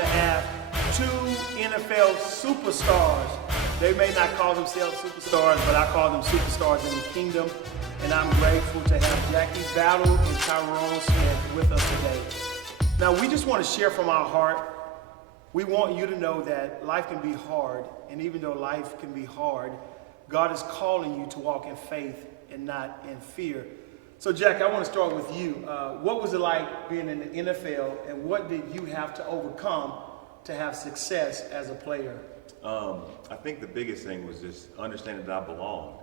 to have two NFL superstars. They may not call themselves superstars, but I call them superstars in the kingdom. And I'm grateful to have Jackie Battle and Tyrone Smith with us today. Now, we just want to share from our heart. We want you to know that life can be hard, and even though life can be hard, God is calling you to walk in faith and not in fear. So, Jack, I want to start with you. What was it like being in the NFL, and what did you have to overcome to have success as a player? I think the biggest thing was just understanding that I belonged.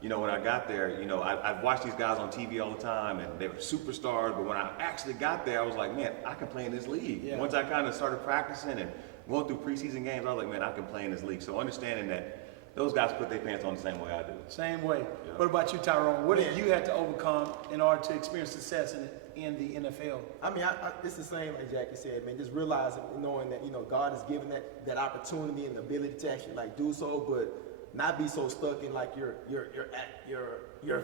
You know, when I got there, you know, I've watched these guys on TV all the time, and they were superstars, but when I actually got there, I was like, man, I can play in this league. Yeah. Once I kind of started practicing and going through preseason games, I was like, man, I can play in this league. So understanding that those guys put their pants on the same way I do. Same way. Yeah. What about you, Tyrone? What did you have to overcome in order to experience success in the NFL? I mean, it's the same like Jackie said, man. Just realizing, knowing that, you know, God has given that opportunity and the ability to actually like do so, but not be so stuck in like your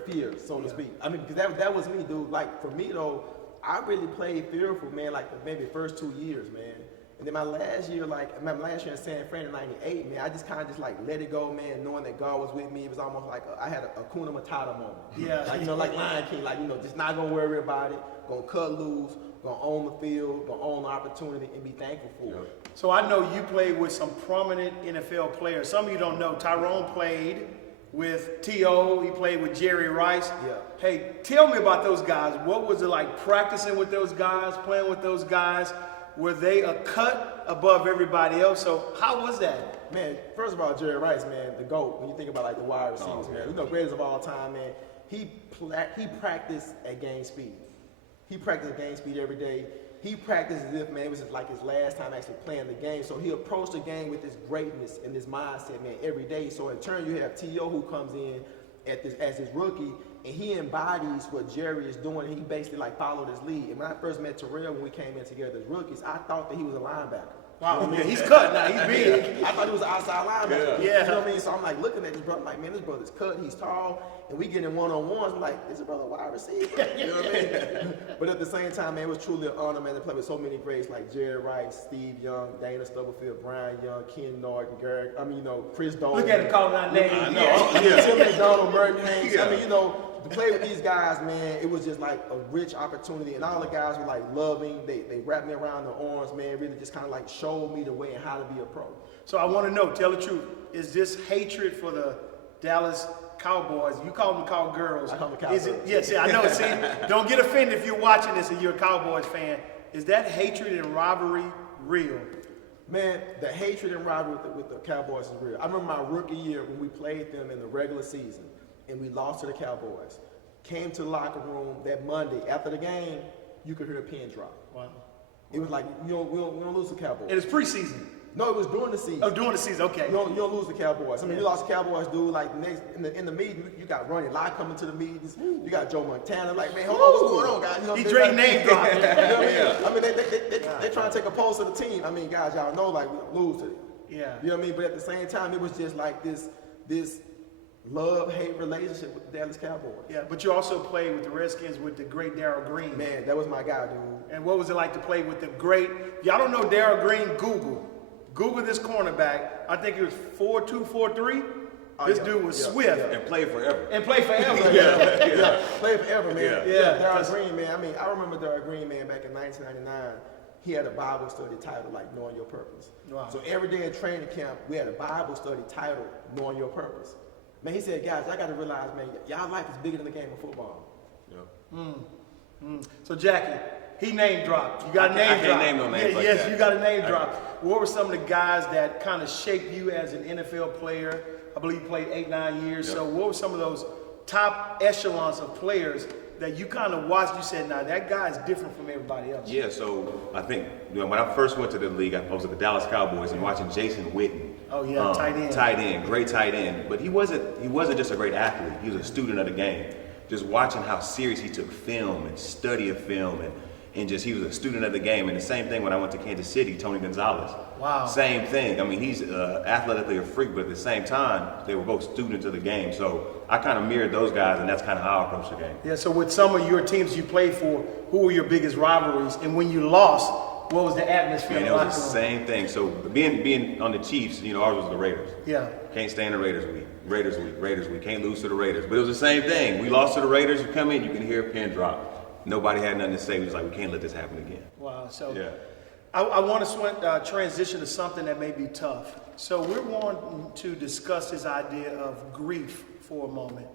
fear, so to speak. I mean, because that was me, dude. Like for me though, I really played fearful, man. Like maybe the first 2 years, man. And then my last year in San Fran in '98, man, I just kind of just like let it go, man, knowing that God was with me. It was almost like I had a Hakuna Matata moment. Yeah. Like, you know, like Lion King, like, you know, just not gonna worry about it, gonna cut loose, gonna own the field, gonna own the opportunity, and be thankful for it. So I know you played with some prominent NFL players. Some of you don't know, Tyrone played with T.O., he played with Jerry Rice. Yeah. Hey, tell me about those guys. What was it like practicing with those guys, playing with those guys? Were they a cut above everybody else? So how was that? Man, first of all, Jerry Rice, man, the GOAT. When you think about like the wide receivers, man, you know, greatest of all time, man. He practiced at game speed. He practiced at game speed every day. He practiced as if, man, it was like his last time actually playing the game. So he approached the game with this greatness and this mindset, man, every day. So in turn, you have T.O. who comes in as his rookie, and he embodies what Jerry is doing. He basically like followed his lead. And when I first met Tyrone, when we came in together as rookies, I thought that he was a linebacker. Wow, yeah, he's cut now. He's big. I thought he was an outside linebacker. Yeah. You know what I mean? So I'm like looking at this brother, like, man, this brother's cut. He's tall, and we get in one-on-ones. I'm like, is this brother a wide receiver? You know what I mean? But at the same time, man, it was truly an honor, man, to play with so many greats like Jerry Rice, Steve Young, Dana Stubblefield, Brian Young, Ken Norton, Garrett. I mean, you know, Chris Dolan. Look at him calling out names. Tim McDonald, Merton Hanks. I mean, you know, to play with these guys, man, it was just like a rich opportunity, and all the guys were like loving. They wrapped me around their arms, man. Really just kind of like showed me the way and how to be a pro. So I want to know, tell the truth, is this hatred for the Dallas Cowboys? You call them Cowgirls. I call them Cowgirls. Is it? Yes, I know. See, don't get offended if you're watching this and you're a Cowboys fan. Is that hatred and rivalry real? Man, the hatred and rivalry with the Cowboys is real. I remember my rookie year when we played them in the regular season, and we lost to the Cowboys. Came to the locker room that Monday after the game, you could hear a pin drop. Wow. It was like, we don't lose the Cowboys. It was preseason. No, it was during the season. Oh, during the season, okay. You don't lose the Cowboys. I mean, you lost the Cowboys, dude. Like in the meeting, you got Ronnie Lott coming to the meetings. You got Joe Montana. Like, man, hold on, what's going on, guys? You know, he Drake name dropping. You know what I mean? I mean, they trying to take a pulse of the team. I mean, guys, y'all know like we don't lose to them. Yeah. You know what I mean? But at the same time, it was just like this love-hate relationship with the Dallas Cowboys. Yeah, but you also played with the Redskins with the great Darryl Green. Man, that was my guy, dude. And what was it like to play with the great? Y'all don't know Darryl Green? Google this cornerback. I think it was 4'2", 4'3". This dude was swift. And play forever. Play forever. Yeah, play forever, man. Yeah. Darryl Green, man. I mean, I remember Darryl Green, man, back in 1999. He had a Bible study titled, like, Knowing Your Purpose. Wow. So every day at training camp, we had a Bible study titled, Knowing Your Purpose. Man, he said, guys, I got to realize, man, y'all life is bigger than the game of football. Yeah. So, Jackie, he name dropped. You got a name drop. I can't name no names like yes, that. you got a name drop. What were some of the guys that kind of shaped you as an NFL player? I believe you played 8-9 years. Yep. So what were some of those top echelons of players that you kind of watched? You said, "Now that guy is different from everybody else." Yeah, so I think when I first went to the league, I was with the Dallas Cowboys and watching Jason Witten. Oh yeah, tight end. Tight end, great tight end. But he wasn't just a great athlete. He was a student of the game. Just watching how serious he took film and study of film and just he was a student of the game. And the same thing when I went to Kansas City, Tony Gonzalez. Wow. Same thing. I mean, he's athletically a freak, but at the same time, they were both students of the game. So I kind of mirrored those guys, and that's kind of how I approach the game. Yeah, so with some of your teams you played for, who were your biggest rivalries? And when you lost, What was the atmosphere? And in it the was the locker same thing. So being on the Chiefs, you know, ours was the Raiders. room? Yeah. Can't stand the Raiders week. Raiders week. Raiders week. Can't lose to the Raiders. But it was the same thing. We lost to the Raiders. You come in, you can hear a pin drop. Nobody had nothing to say. We was like, we can't let this happen again. Wow. So Yeah. I want to transition to something that may be tough. So we're wanting to discuss this idea of grief for a moment.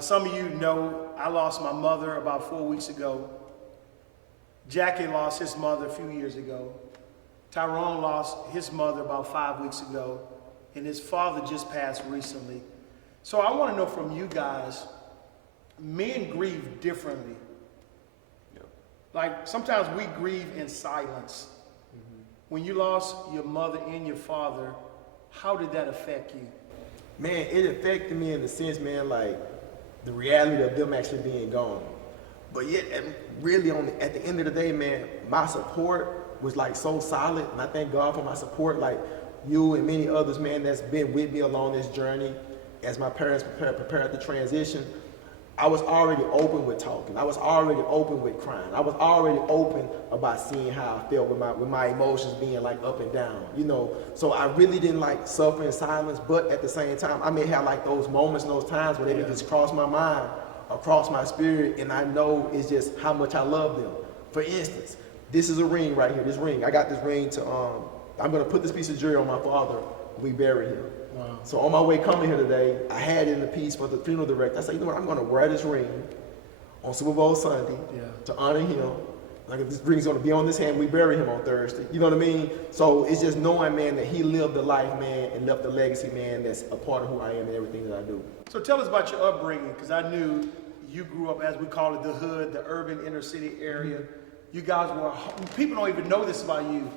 Some of you know I lost my mother about 4 weeks ago. Jackie lost his mother a few years ago. Tyrone lost his mother about 5 weeks ago. And his father just passed recently. So I want to know from you guys, men grieve differently. Yep. Like sometimes we grieve in silence. When you lost your mother and your father, how did that affect you? Man, it affected me in the sense, man, like the reality of them actually being gone. But yet, really, at the end of the day, man, my support was like so solid, and I thank God for my support, like you and many others, man, that's been with me along this journey. As my parents prepared the transition, I was already open with talking. I was already open with crying. I was already open about seeing how I felt with my emotions being like up and down, you know. So I really didn't like suffer in silence, but at the same time, I may have like those moments and those times where they would just cross my mind, across my spirit, and I know it's just how much I love them. For instance, this is a ring right here, this ring. I got this ring to, I'm gonna put this piece of jewelry on my father. We buried him. Wow. So on my way coming here today, I had it in the piece for the funeral director. I said, you know what, I'm gonna wear this ring on Super Bowl Sunday to honor him. Like this ring's gonna be on this hand, we bury him on Thursday. You know what I mean? So it's just knowing, man, that he lived the life, man, and left a legacy, man, that's a part of who I am and everything that I do. So tell us about your upbringing, because I knew you grew up, as we call it, the hood, the urban inner city area. You guys were, people don't even know this about you.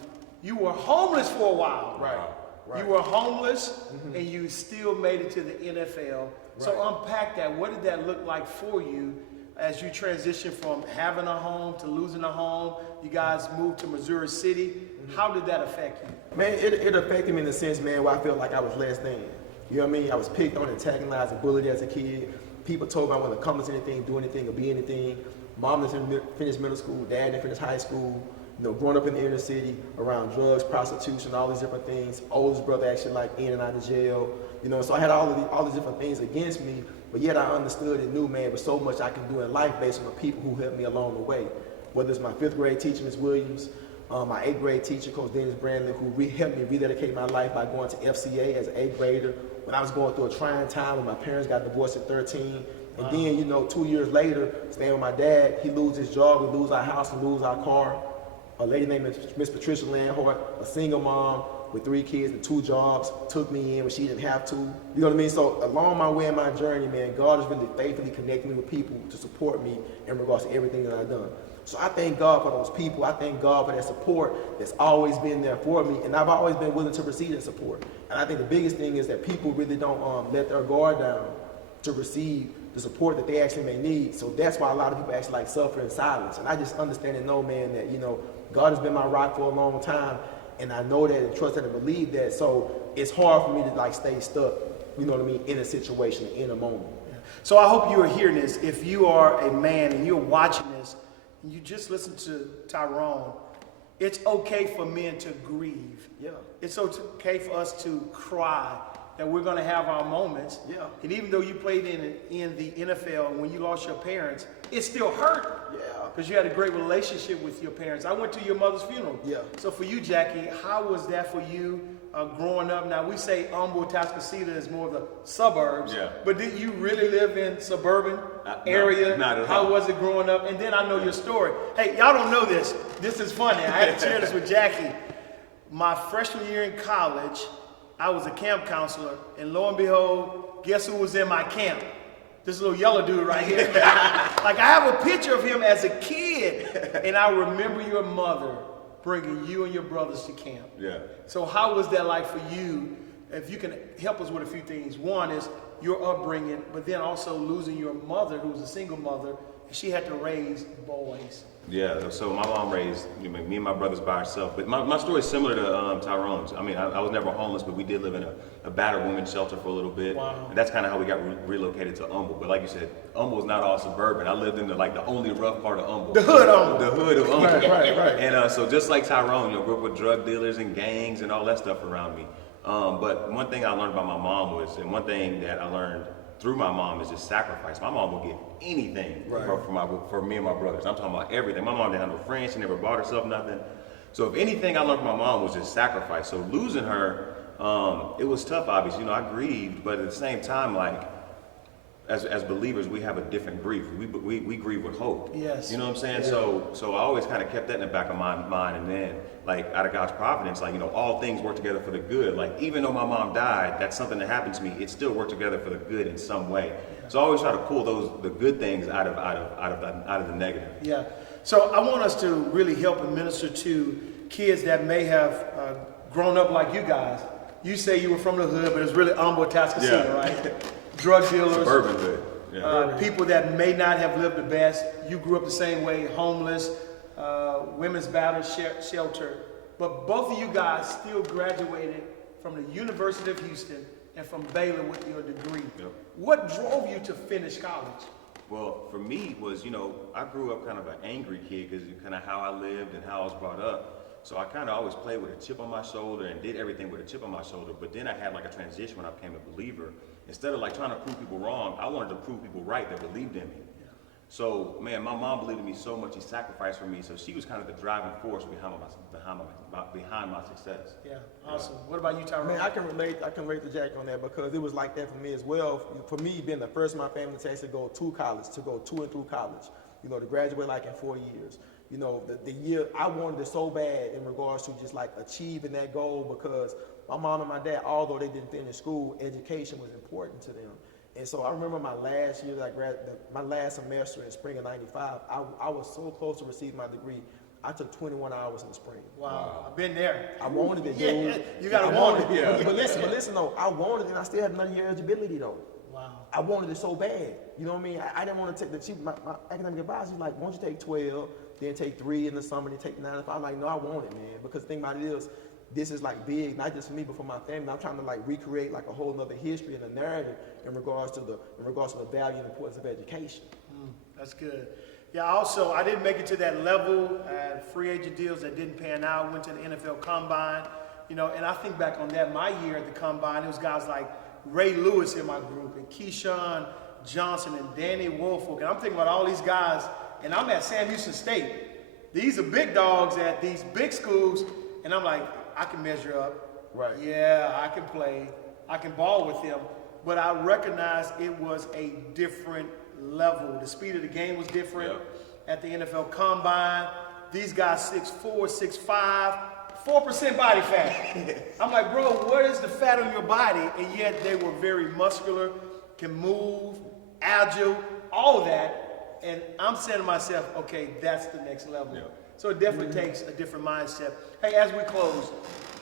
You were homeless for a while. Right. You were homeless, and you still made it to the NFL. So unpack that. What did that look like for you as you transitioned from having a home to losing a home? You guys moved to Missouri City. How did that affect you? Man, it affected me in the sense, man, where I felt like I was less than. You know what I mean? I was picked on, antagonized, and bullied as a kid. People told me I wasn't accomplish anything, do anything, or be anything. Mom didn't finish middle school, dad didn't finish high school. You know, growing up in the inner city around drugs, prostitution, all these different things. Oldest brother actually like in and out of jail. You know, so I had all these different things against me, but yet I understood and knew, man, there's so much I can do in life based on the people who helped me along the way. Whether it's my 5th grade teacher, Ms. Williams, my 8th grade teacher, Coach Dennis Brandley, who helped me rededicate my life by going to FCA as an 8th grader when I was going through a trying time when my parents got divorced at 13. And then, you know, 2 years later, staying with my dad, he loses his job, we lose our house, we lose our car. A lady named Miss Patricia Landhart, a single mom with 3 kids and 2 jobs, took me in when she didn't have to. You know what I mean? So along my way in my journey, man, God has really faithfully connected me with people to support me in regards to everything that I've done. So I thank God for those people. I thank God for that support that's always been there for me, and I've always been willing to receive that support. And I think the biggest thing is that people really don't let their guard down to receive the support that they actually may need. So that's why a lot of people actually like suffer in silence. And I just understand and know, man, that, you know, God has been my rock for a long time, and I know that and trust that and believe that. So it's hard for me to like stay stuck, you know what I mean, in a situation, in a moment. So I hope you are hearing this. If you are a man and you're watching this, and you just listen to Tyrone, it's okay for men to grieve. Yeah. It's okay for us to cry, that we're going to have our moments. Yeah. And even though you played in the NFL, and when you lost your parents, it still hurt. Yeah. Because you had a great relationship with your parents. I went to your mother's funeral. Yeah. So for you, Jackie, how was that for you growing up? Now, we say Tascasita is more of the suburbs. Yeah. But did you really live in suburban area? not at How all. was it growing up? And then I know your story. Hey, y'all don't know this. This is funny. I had to share this with Jackie. My freshman year in college, I was a camp counselor, and lo and behold, guess who was in my camp? This little yellow dude right here. Like, I have a picture of him as a kid, and I remember your mother bringing you and your brothers to camp. Yeah. So how was that like for you? If you can help us with a few things. One is your upbringing, but then also losing your mother, who was a single mother, and she had to raise boys. Yeah, so my mom raised me and my brothers by herself. But my story is similar to Tyrone's. I mean, I was never homeless, but we did live in a battered women's shelter for a little bit. Wow. And that's kind of how we got relocated to Humble. But like you said, Humble is not all suburban. I lived in the only rough part of Humble. The hood Humble. The hood of Humble. Right. And so just like Tyrone, grew up with drug dealers and gangs and all that stuff around me. But one thing I learned about my mom was, and one thing that I learned through my mom is just sacrifice. My mom will give anything for me and my brothers. I'm talking about everything. My mom didn't have no friends. She never bought herself nothing. So if anything I learned from my mom was just sacrifice. So losing her, it was tough, obviously. I grieved, but at the same time, as believers, we have a different grief. We grieve with hope. Yes. You know what I'm saying? Yeah. So I always kind of kept that in the back of my mind. And then, out of God's providence, all things work together for the good. Even though my mom died, that's something that happened to me. It still worked together for the good in some way. Yeah. So I always try to pull the good things out of the negative. Yeah. So I want us to really help and minister to kids that may have grown up like you guys. You say you were from the hood, but it's really Humble, Tascasina, right? Drug dealers. Suburban hood. Yeah. People that may not have lived the best. You grew up the same way, homeless, women's battered shelter. But both of you guys still graduated from the University of Houston and from Baylor with your degree. Yep. What drove you to finish college? Well, for me was, I grew up kind of an angry kid because kind of how I lived and how I was brought up. So I kind of always played with a chip on my shoulder and did everything with a chip on my shoulder. But then I had a transition when I became a believer. Instead of trying to prove people wrong, I wanted to prove people right that believed in me. Yeah. So, man, my mom believed in me so much, she sacrificed for me. So she was kind of the driving force behind my success. Yeah, awesome. Yeah. What about you, Tyrone? Man, I can relate to Jack on that because it was like that for me as well. For me, being the first in my family to actually go to college, to go to and through college, to graduate in 4 years. The year I wanted it so bad in regards to just achieving that goal because my mom and my dad, although they didn't finish school, education was important to them. And so I remember my last year my last semester in spring of '95, I was so close to receiving my degree. I took 21 hours in the spring. Wow. I've been there. I wanted it, dude. Yeah, you gotta want it. Yeah. But listen though, I wanted it and I still had another year eligibility though. Wow. I wanted it so bad. You know what I mean? I didn't want to take the cheap. My academic advisor was like, why don't you take 12, then take 3 in the summer, then take 9. I'm like, no, I want it, man. Because the thing about it is, this is big, not just for me, but for my family. I'm trying to recreate a whole nother history and a narrative in regards to the value and importance of education. That's good. Yeah, also, I didn't make it to that level. I had free agent deals that didn't pan out, went to the NFL Combine, and I think back on that, my year at the Combine, it was guys like Ray Lewis in my group, and Keyshawn Johnson, and Danny Woolfolk, and I'm thinking about all these guys, and I'm at Sam Houston State. These are big dogs at these big schools, and I'm like, I can measure up. Right. Yeah, I can play. I can ball with them. But I recognized it was a different level. The speed of the game was different. Yep. At the NFL Combine, these guys 6'4", 6'5", 4% body fat. I'm like, bro, what is the fat on your body? And yet they were very muscular, can move, agile, all of that. And I'm saying to myself, okay, that's the next level. Yep. So it definitely takes a different mindset. Hey, as we close,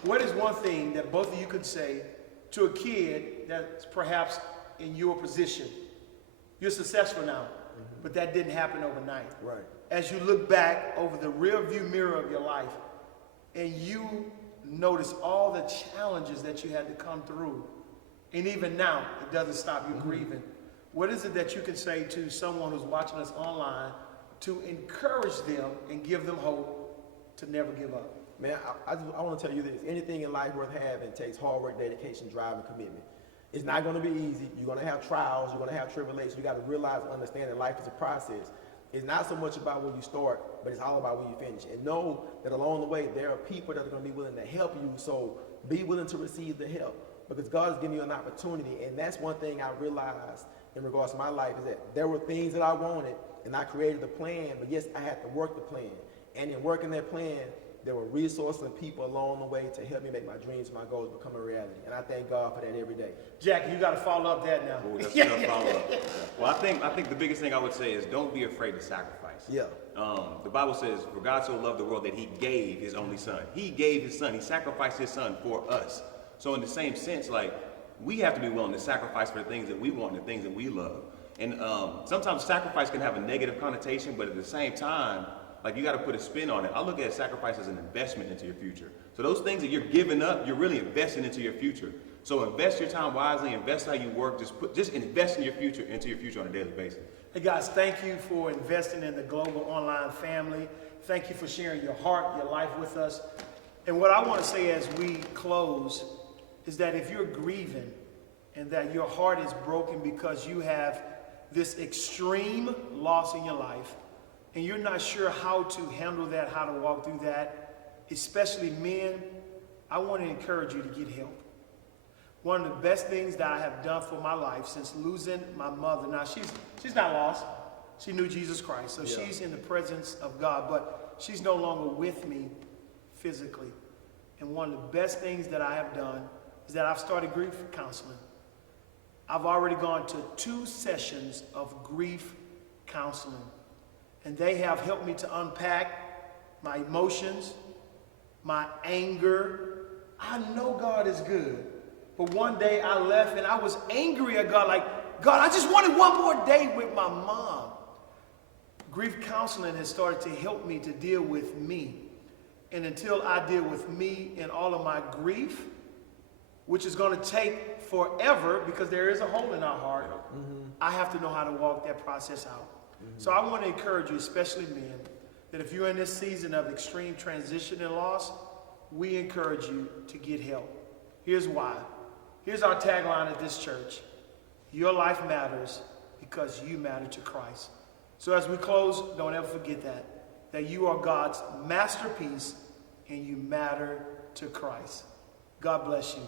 what is one thing that both of you could say to a kid that's perhaps in your position? You're successful now, but that didn't happen overnight. Right. As you look back over the rear view mirror of your life and you notice all the challenges that you had to come through, and even now, it doesn't stop you grieving. What is it that you can say to someone who's watching us online to encourage them and give them hope to never give up? Man, I want to tell you this. Anything in life worth having takes hard work, dedication, drive, and commitment. It's not going to be easy. You're going to have trials. You're going to have tribulations. You got to realize and understand that life is a process. It's not so much about where you start, but it's all about where you finish. And know that along the way, there are people that are going to be willing to help you. So be willing to receive the help because God is giving you an opportunity. And that's one thing I realized in regards to my life is that there were things that I wanted and I created a plan, but yes, I had to work the plan. And in working that plan, there were resources and people along the way to help me make my dreams and my goals become a reality. And I thank God for that every day. Jack, you got to follow up that now. Ooh, that's enough follow-up. Well, I think the biggest thing I would say is don't be afraid to sacrifice. Yeah. The Bible says, for God so loved the world that he gave his only son. He gave his son. He sacrificed his son for us. So in the same sense, we have to be willing to sacrifice for the things that we want and the things that we love. And sometimes sacrifice can have a negative connotation, but at the same time, like, you got to put a spin on it. I look at sacrifice as an investment into your future. So those things that you're giving up, you're really investing into your future. So invest your time wisely, invest how you work, just invest in your future, into your future on a daily basis. Hey guys, thank you for investing in the Global Online family. Thank you for sharing your heart, your life with us. And what I want to say as we close is that if you're grieving and that your heart is broken because you have this extreme loss in your life, and you're not sure how to handle that, how to walk through that, especially men, I want to encourage you to get help. One of the best things that I have done for my life since losing my mother, now she's not lost. She knew Jesus Christ, so she's in the presence of God, but she's no longer with me physically. And one of the best things that I have done is that I've started grief counseling. I've already gone to 2 sessions of grief counseling, and they have helped me to unpack my emotions, my anger. I know God is good, but one day I left and I was angry at God, like, God, I just wanted one more day with my mom. Grief counseling has started to help me to deal with me. And until I deal with me and all of my grief, which is going to take forever because there is a hole in our heart, I have to know how to walk that process out. So I want to encourage you, especially men, that if you're in this season of extreme transition and loss, we encourage you to get help. Here's why. Here's our tagline at this church. Your life matters because you matter to Christ. So as we close, don't ever forget that you are God's masterpiece and you matter to Christ. God bless you.